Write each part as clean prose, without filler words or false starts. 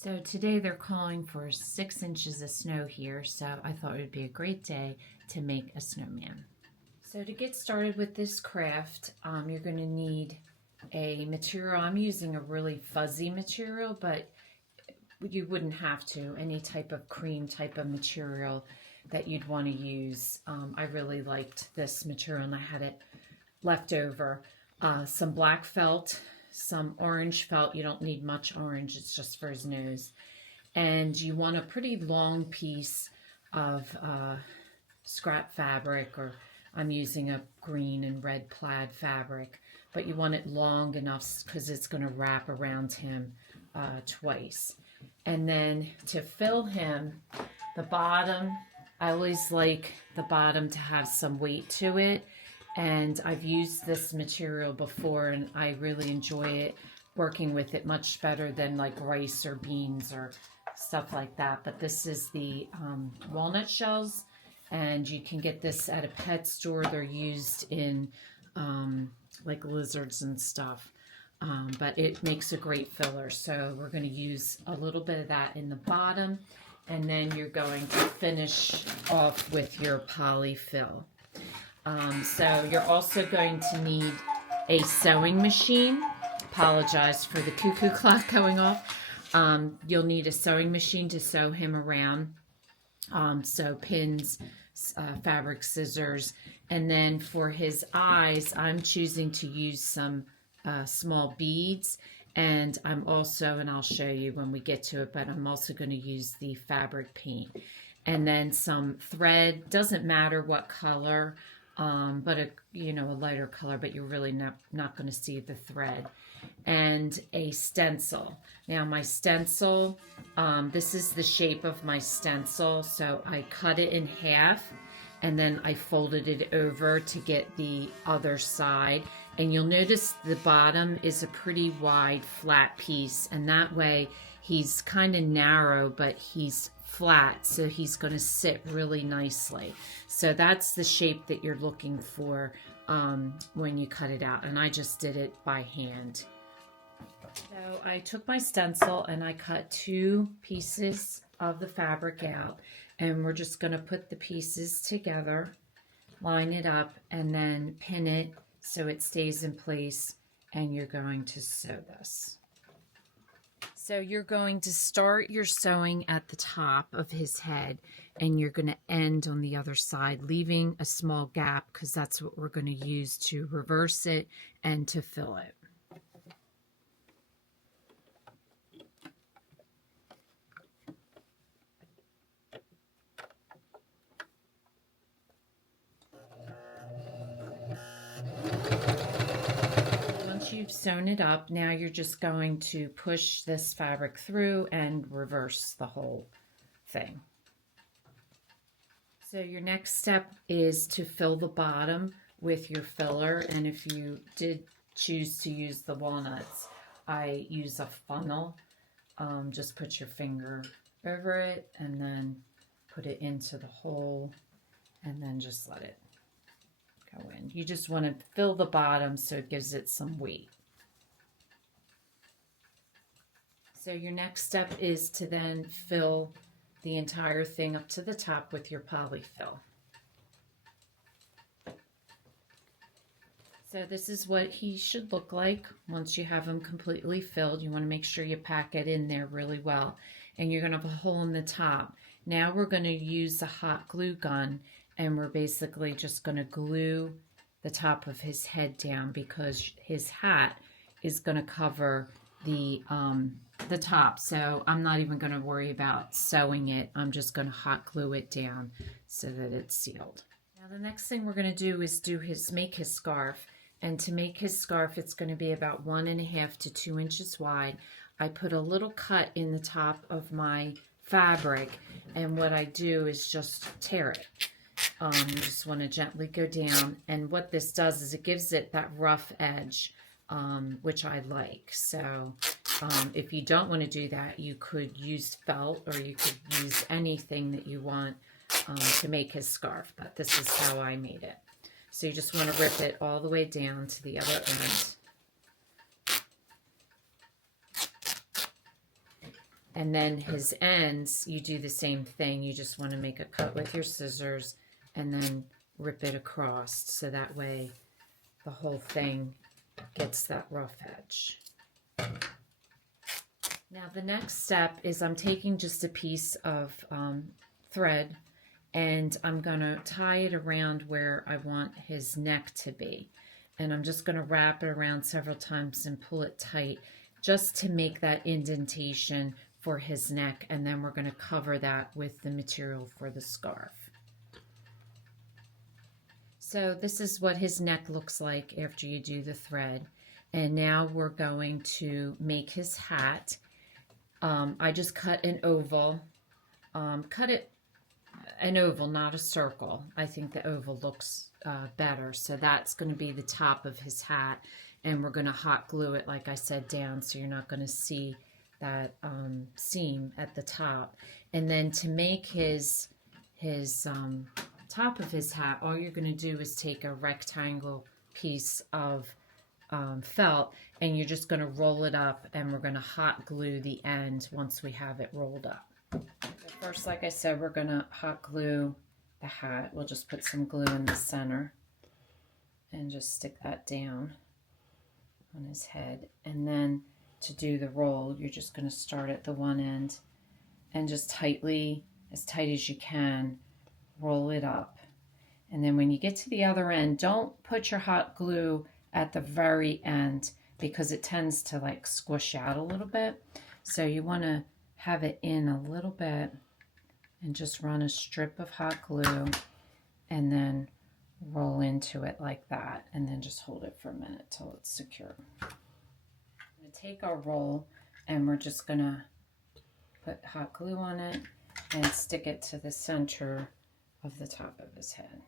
So today they're calling for 6 inches of snow here, so I thought it would be a great day to make a snowman. So to get started with this craft, you're going to need a material. I'm using a really fuzzy material, but you wouldn't have to. Any type of cream type of material that you'd want to use. I really liked this material and I had it left over. Some black felt, some orange felt. You don't need much orange, it's just for his nose. And you want a pretty long piece of scrap fabric, or I'm using a green and red plaid fabric, but you want it long enough because it's going to wrap around him twice. And then to fill him, the bottom, I always like the bottom to have some weight to it. And I've used this material before and I really enjoy it, working with it much better than like rice or beans or stuff like that. But this is the walnut shells, and you can get this at a pet store. They're used in like lizards and stuff. But it makes a great filler. So we're going to use a little bit of that in the bottom, and then you're going to finish off with your polyfill. So you're also going to need a sewing machine. Apologize for the cuckoo clock going off. You'll need a sewing machine to sew him around. So pins, fabric scissors, and then for his eyes, I'm choosing to use some small beads, and I'm also, and I'll show you when we get to it, but I'm also going to use the fabric paint, and then some thread. Doesn't matter what color, but a lighter color, but you're really not going to see the thread, and a stencil. Now my stencil, this is the shape of my stencil, so I cut it in half and then I folded it over to get the other side. And you'll notice the bottom is a pretty wide flat piece, and that way he's kind of narrow, but he's flat, so he's going to sit really nicely. So that's the shape that you're looking for when you cut it out, and I just did it by hand. So I took my stencil and I cut 2 pieces of the fabric out, and we're just going to put the pieces together, line it up, and then pin it so it stays in place, and you're going to sew this. So you're going to start your sewing at the top of his head, and you're going to end on the other side, leaving a small gap because that's what we're going to use to reverse it and to fill it. You've sewn it up, now you're just going to push this fabric through and reverse the whole thing. So your next step is to fill the bottom with your filler, and if you did choose to use the walnuts, I use a funnel. Just put your finger over it and then put it into the hole, and then just let it go in. You just want to fill the bottom so it gives it some weight. So your next step is to then fill the entire thing up to the top with your polyfill. So this is what he should look like once you have him completely filled. You want to make sure you pack it in there really well, and you're going to have a hole in the top. Now we're going to use the hot glue gun, and we're basically just going to glue the top of his head down because his hat is going to cover the top. So I'm not even going to worry about sewing it. I'm just going to hot glue it down so that it's sealed. Now the next thing we're going to do is make his scarf. And to make his scarf, it's going to be about 1.5 to 2 inches wide. I put a little cut in the top of my fabric, and what I do is just tear it. You just want to gently go down, and what this does is it gives it that rough edge, which I like. So if you don't want to do that, you could use felt, or you could use anything that you want to make his scarf, but this is how I made it. So you just want to rip it all the way down to the other end. And then his ends, you do the same thing. You just want to make a cut with your scissors and then rip it across so that way the whole thing gets that rough edge. Now the next step is I'm taking just a piece of thread and I'm going to tie it around where I want his neck to be. And I'm just going to wrap it around several times and pull it tight just to make that indentation for his neck. And then we're going to cover that with the material for the scarf. So this is what his neck looks like after you do the thread. And now we're going to make his hat. I just cut an oval. Cut it an oval, not a circle. I think the oval looks better. So that's going to be the top of his hat. And we're going to hot glue it, like I said, down so you're not going to see that seam at the top. And then to make his top of his hat, all you're going to do is take a rectangle piece of felt and you're just going to roll it up, and we're going to hot glue the end once we have it rolled up. First, like I said, we're going to hot glue the hat. We'll just put some glue in the center and just stick that down on his head. And then to do the roll, you're just going to start at the one end and just tightly, as tight as you can, roll it up. And then when you get to the other end, don't put your hot glue at the very end because it tends to like squish out a little bit. So you want to have it in a little bit and just run a strip of hot glue and then roll into it like that, and then just hold it for a minute till it's secure. I'm going to take our roll and we're just going to put hot glue on it and stick it to the center of the top of his head.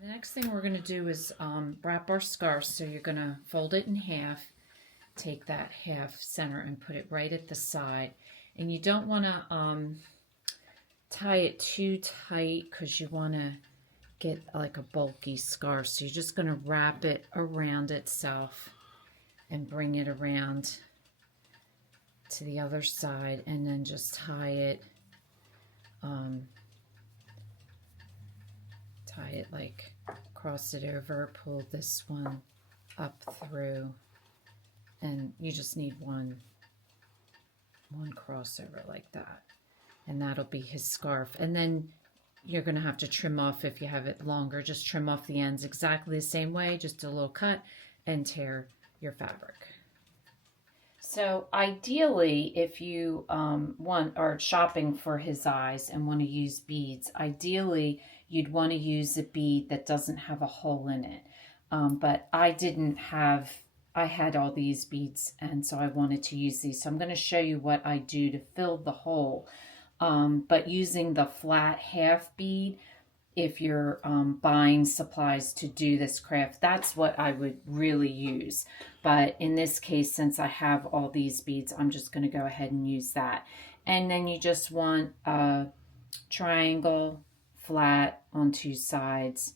The next thing we're going to do is wrap our scarf. So you're going to fold it in half, take that half center and put it right at the side. And you don't want to tie it too tight because you want to get like a bulky scarf. So you're just going to wrap it around itself and bring it around to the other side and then just tie it like cross it over, pull this one up through, and you just need one crossover like that, and that'll be his scarf. And then you're going to have to trim off, if you have it longer, just trim off the ends exactly the same way, just a little cut and tear your fabric. So ideally, if you are shopping for his eyes and want to use beads, ideally you'd want to use a bead that doesn't have a hole in it. But I had all these beads, and so I wanted to use these. So I'm going to show you what I do to fill the hole. But using the flat half bead, if you're buying supplies to do this craft, that's what I would really use. But in this case, since I have all these beads, I'm just going to go ahead and use that. And then you just want a triangle flat on two sides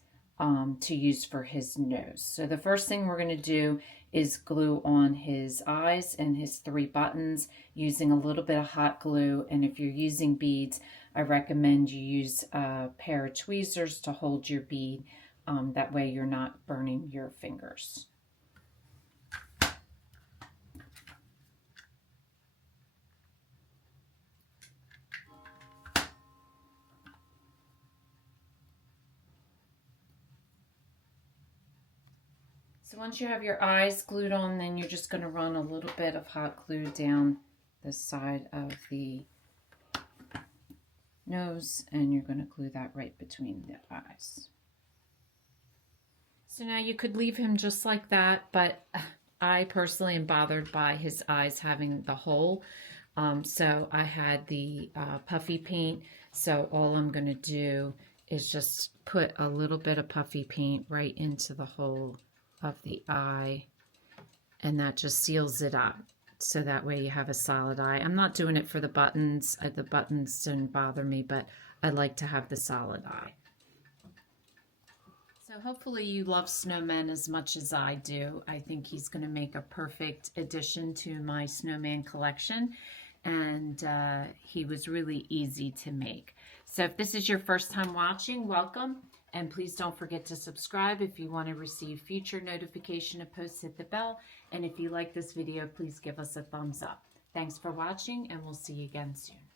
to use for his nose. So the first thing we're going to do is glue on his eyes and his 3 buttons using a little bit of hot glue. And if you're using beads, I recommend you use a pair of tweezers to hold your bead. That way you're not burning your fingers. So once you have your eyes glued on, then you're just going to run a little bit of hot glue down the side of the nose, and you're going to glue that right between the eyes. So now you could leave him just like that, but I personally am bothered by his eyes having the hole. So I had the puffy paint, so all I'm going to do is just put a little bit of puffy paint right into the hole of the eye, and that just seals it up. So that way you have a solid eye. I'm not doing it for the buttons. The buttons didn't bother me, but I like to have the solid eye. So So hopefully you love snowmen as much as I do. I think he's going to make a perfect addition to my snowman collection, and he was really easy to make. So if this is your first time watching, welcome, and please don't forget to subscribe. If you want to receive future notification of posts, hit the bell, and if you like this video, please give us a thumbs up. Thanks for watching, and we'll see you again soon.